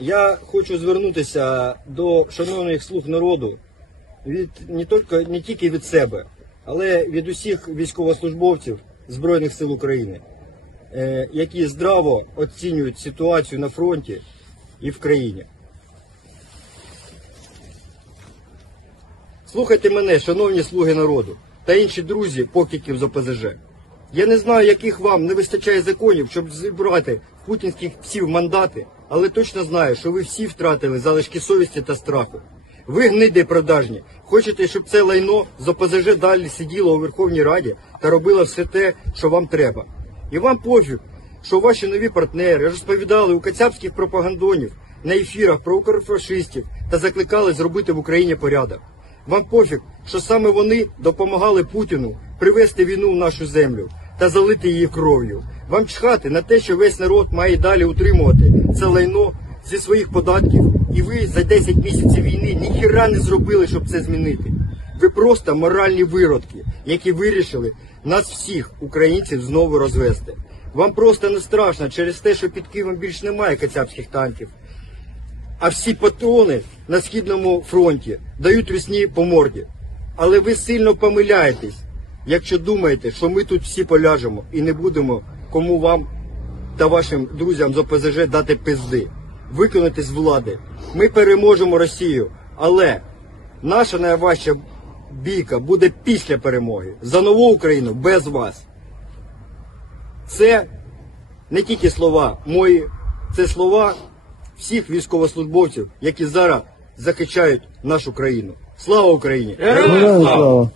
Я хочу звернутися до шановних слуг народу від не тільки, не тільки від себе, але від усіх військовослужбовців Збройних сил України, е, які здраво оцінюють ситуацію на фронті і в країні. Слухайте мене, шановні слуги народу та інші друзі покиків з ОПЗЖ. Я не знаю, яких вам не вистачає законів, щоб зібрати путінських псів мандати але точно знаю, що ви всі втратили залишки совісті та страху. Ви гниди продажні. Хочете, щоб це лайно з ОПЗЖ далі сиділо у Верховній Раді та робило все те, що вам треба. І вам пофіг, що ваші нові партнери розповідали у кацапських пропагандонів на ефірах про укрфашистів та закликали зробити в Україні порядок. Вам пофіг, що саме вони допомагали Путіну привести війну в нашу землю та залити її кров'ю. Вам чхати на те, що весь народ має далі утримувати це лайно зі своїх податків, і ви за 10 місяців війни ніхіра не зробили, щоб це змінити. Ви просто моральні виродки, які вирішили нас всіх, українців, знову розвести. Вам просто не страшно через те, що під Києвом більш немає кацапських танків. А всі патрони на східному фронті дають весні по морді. Але ви сильно помиляєтесь, якщо думаєте, що ми тут всі поляжемо і не будемо кому вам та вашим друзям з ОПЗЖ дати пизди, виконати з влади. Ми переможемо Росію, але наша найважча бійка буде після перемоги за нову Україну без вас. Це не тільки слова мої, це слова всіх військовослужбовців, які зараз захищають нашу країну. Слава Україні! Героям слава!